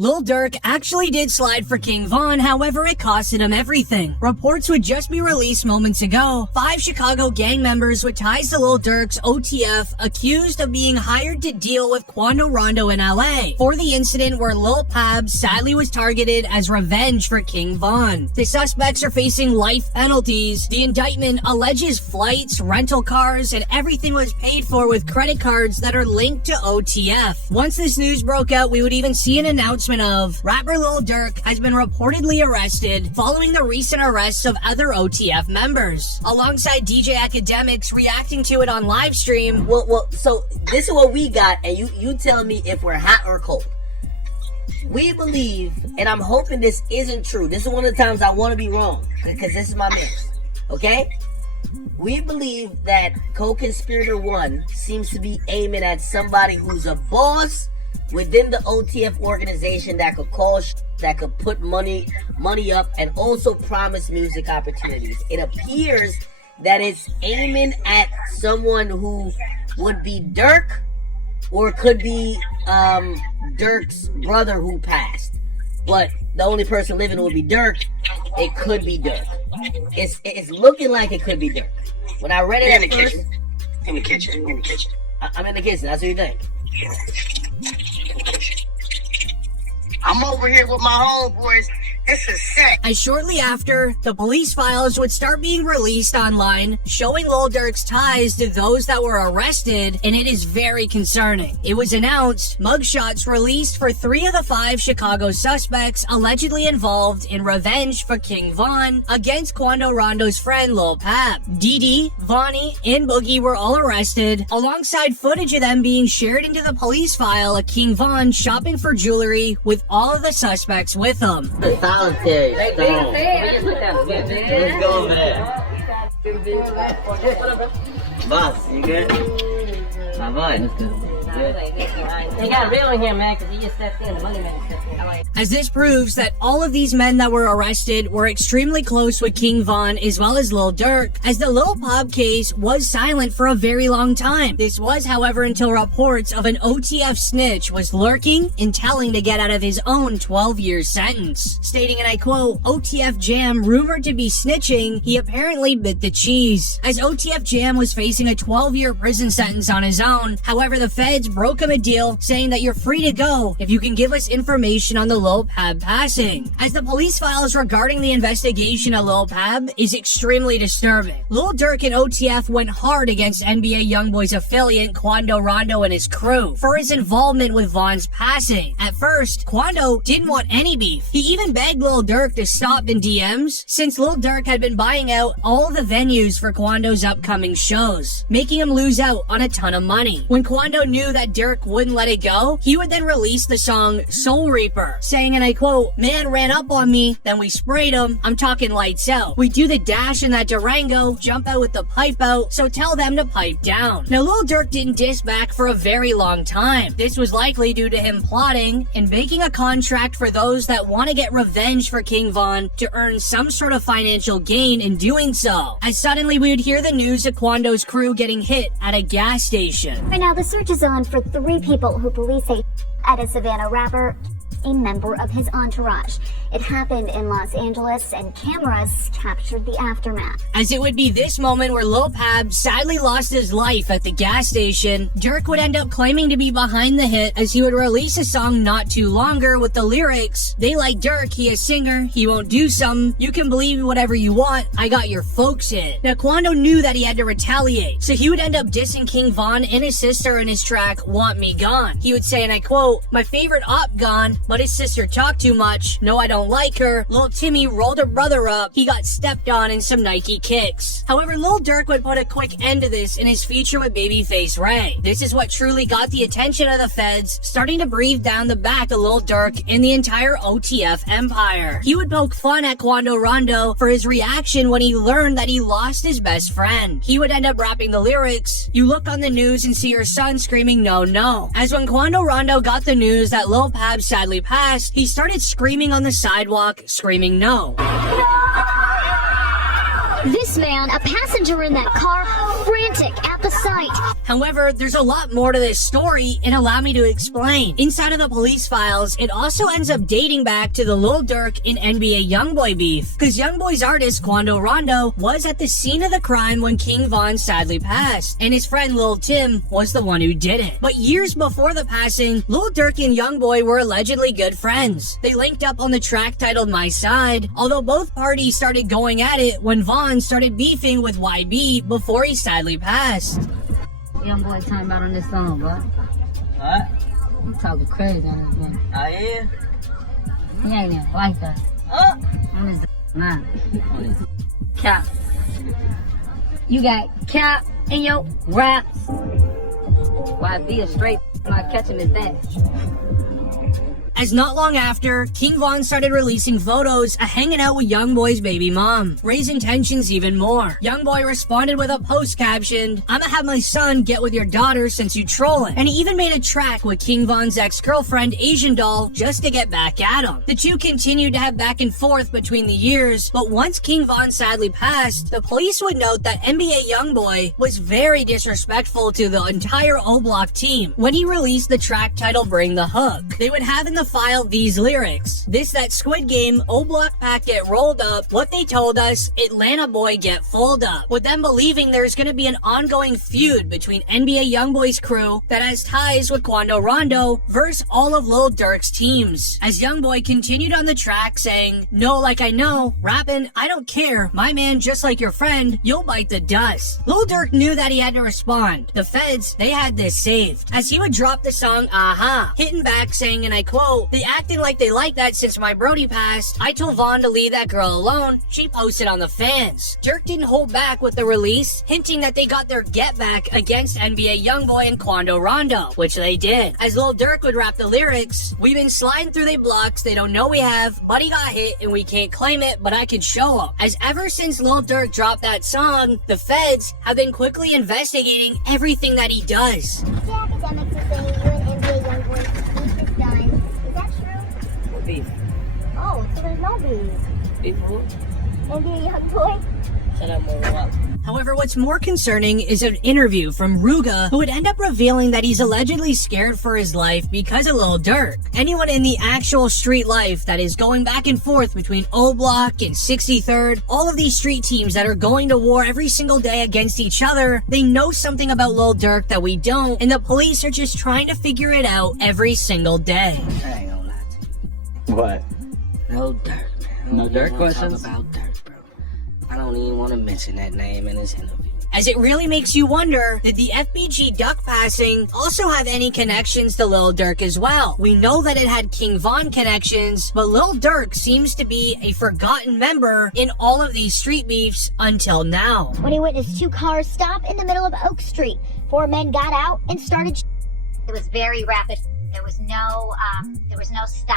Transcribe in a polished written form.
Lil Durk actually did slide for King Von, however it costed him everything. Reports would just be released moments ago. 5 Chicago gang members with ties to Lil Durk's OTF accused of being hired to deal with Quando Rondo in LA for the incident where Lil Pab sadly was targeted as revenge for King Von. The suspects are facing life penalties. The indictment alleges flights, rental cars, and everything was paid for with credit cards that are linked to OTF. Once this news broke out, we would even see an announcement of rapper Lil Durk has been reportedly arrested following the recent arrests of other OTF members, alongside DJ Academics reacting to it on live stream. So this is what we got, and you tell me if we're hot or cold. We believe, and I'm hoping this isn't true. This is one of the times I want to be wrong, because this is my man. Okay? We believe that co-conspirator 1 seems to be aiming at somebody who's a boss within the OTF organization that could call that could put money up and also promise music opportunities. It appears that it's aiming at someone who would be Durk, or could be Durk's brother who passed. But the only person living would be Durk. It could be Durk. It's looking like it could be Durk. When I read it at first, in the kitchen. I'm in the kitchen. That's what you think. I'm over here with my homeboys. This is sick. As shortly after, the police files would start being released online, showing Lil Durk's ties to those that were arrested, and it is very concerning. It was announced mugshots released for 3 of the 5 Chicago suspects allegedly involved in revenge for King Von against Quando Rondo's friend Lil Pab. Dee, Vonnie, and Boogie were all arrested, alongside footage of them being shared into the police file of King Von shopping for jewelry with all of the suspects with him. Solitary stone. Let's go over there. Boss, you good? My boy, let's go. They got real in here, man, because he just stepped in. The money man stepped in. As this proves that all of these men that were arrested were extremely close with King Von as well as Lil Durk, as the Lil Pab case was silent for a very long time. This was, however, until reports of an OTF snitch was lurking and telling to get out of his own 12-year sentence. Stating, and I quote, OTF Jam rumored to be snitching, he apparently bit the cheese. As OTF Jam was facing a 12-year prison sentence on his own, however, the feds broke him a deal saying that you're free to go if you can give us information on the Lil Pab passing, as the police files regarding the investigation of Lil Pab is extremely disturbing. Lil Durk and OTF went hard against NBA YoungBoy's affiliate Quando Rondo and his crew for his involvement with Von's passing. At first, Quando didn't want any beef. He even begged Lil Durk to stop in DMs, since Lil Durk had been buying out all the venues for Quando's upcoming shows, making him lose out on a ton of money. When Quando knew that Durk wouldn't let it go, he would then release the song Soul Reaper, saying, and I quote, man ran up on me, then we sprayed him, I'm talking lights out. We do the dash in that Durango, jump out with the pipe out, so tell them to pipe down. Now Lil Durk didn't diss back for a very long time. This was likely due to him plotting and making a contract for those that want to get revenge for King Von to earn some sort of financial gain in doing so. As suddenly we would hear the news of Quando's crew getting hit at a gas station. Right now, the search is on for 3 people who police say at a Savannah rapper, a member of his entourage. It happened in Los Angeles, and cameras captured the aftermath. As it would be this moment where Lil Pab sadly lost his life at the gas station, Durk would end up claiming to be behind the hit, as he would release a song not too longer with the lyrics, they like Durk, he a singer, he won't do something, you can believe whatever you want, I got your folks in. Now Quando knew that he had to retaliate, so he would end up dissing King Von and his sister in his track, Want Me Gone. He would say, and I quote, my favorite op gone, but his sister talked too much, no I don't like her, Lil Timmy rolled her brother up, he got stepped on in some Nike kicks. However, Lil Durk would put a quick end to this in his feature with Babyface Ray. This is what truly got the attention of the feds, starting to breathe down the back of Lil Durk and the entire OTF empire. He would poke fun at Quando Rondo for his reaction when he learned that he lost his best friend. He would end up rapping the lyrics, you look on the news and see your son screaming no no. As when Quando Rondo got the news that Lil Pab sadly passed, he started screaming on the sidewalk, screaming no. This man, a passenger in that car, frantic at the site. However, there's a lot more to this story, and allow me to explain. Inside of the police files, it also ends up dating back to the Lil Durk and NBA Youngboy beef, because Youngboy's artist Quando Rondo was at the scene of the crime when King Von sadly passed, and his friend Lil Tim was the one who did it. But years before the passing, Lil Durk and Youngboy were allegedly good friends. They linked up on the track titled My Side, although both parties started going at it when Von started beefing with YB before he sadly passed. Young boy talking about on this song, bro. What? You talking crazy on this one. I am. He ain't even like that. Oh. On this man. Cap. You got cap in your raps. YB a straight not catching his badge. As not long after, King Von started releasing photos of hanging out with Youngboy's baby mom, raising tensions even more. Youngboy responded with a post captioned, "I'ma have my son get with your daughter since you trolling." And he even made a track with King Von's ex-girlfriend Asian Doll just to get back at him. The two continued to have back and forth between the years, but once King Von sadly passed, the police would note that NBA Youngboy was very disrespectful to the entire O Block team when he released the track titled Bring the Hook. They would have in the file these lyrics: "This that Squid Game, O Block pack get rolled up. What they told us, Atlanta boy get fold up." With them believing there's gonna be an ongoing feud between NBA Youngboy's crew that has ties with Quando Rondo versus all of Lil Durk's teams. As Youngboy continued on the track saying, "No, like I know, rapping, I don't care. My man, just like your friend, you'll bite the dust." Lil Durk knew that he had to respond. The feds, they had this saved, as he would drop the song Aha, hitting back saying, and I quote, "They acting like they like that since my Brody passed. I told Vaughn to leave that girl alone. She posted on the fans." Durk didn't hold back with the release, hinting that they got their get back against NBA Youngboy and Quando Rondo, which they did. As Lil Durk would rap the lyrics, "We've been sliding through their blocks, they don't know we have. Buddy got hit and we can't claim it, but I could show up." As ever since Lil Durk dropped that song, the feds have been quickly investigating everything that he does. The academics are saying you and NBA Youngboy beef is done. Is that true? What beef? Oh, so there's no beef. Beef who? NBA Youngboy? Shut up, move up. However, what's more concerning is an interview from Ruga, who would end up revealing that he's allegedly scared for his life because of Lil Durk. Anyone in the actual street life that is going back and forth between O Block and 63rd, all of these street teams that are going to war every single day against each other, they know something about Lil Durk that we don't, and the police are just trying to figure it out every single day. I ain't gonna lie to you. What? No Durk, man. No Durk questions? Talk about Durk, bro. I don't even want to mention that name in this interview. As it really makes you wonder, did the FBG duck passing also have any connections to Lil Durk as well? We know that it had King Von connections, but Lil Durk seems to be a forgotten member in all of these street beefs until now. When he witnessed two cars stop in the middle of Oak Street, 4 men got out and started. It was very rapid. There was no stop.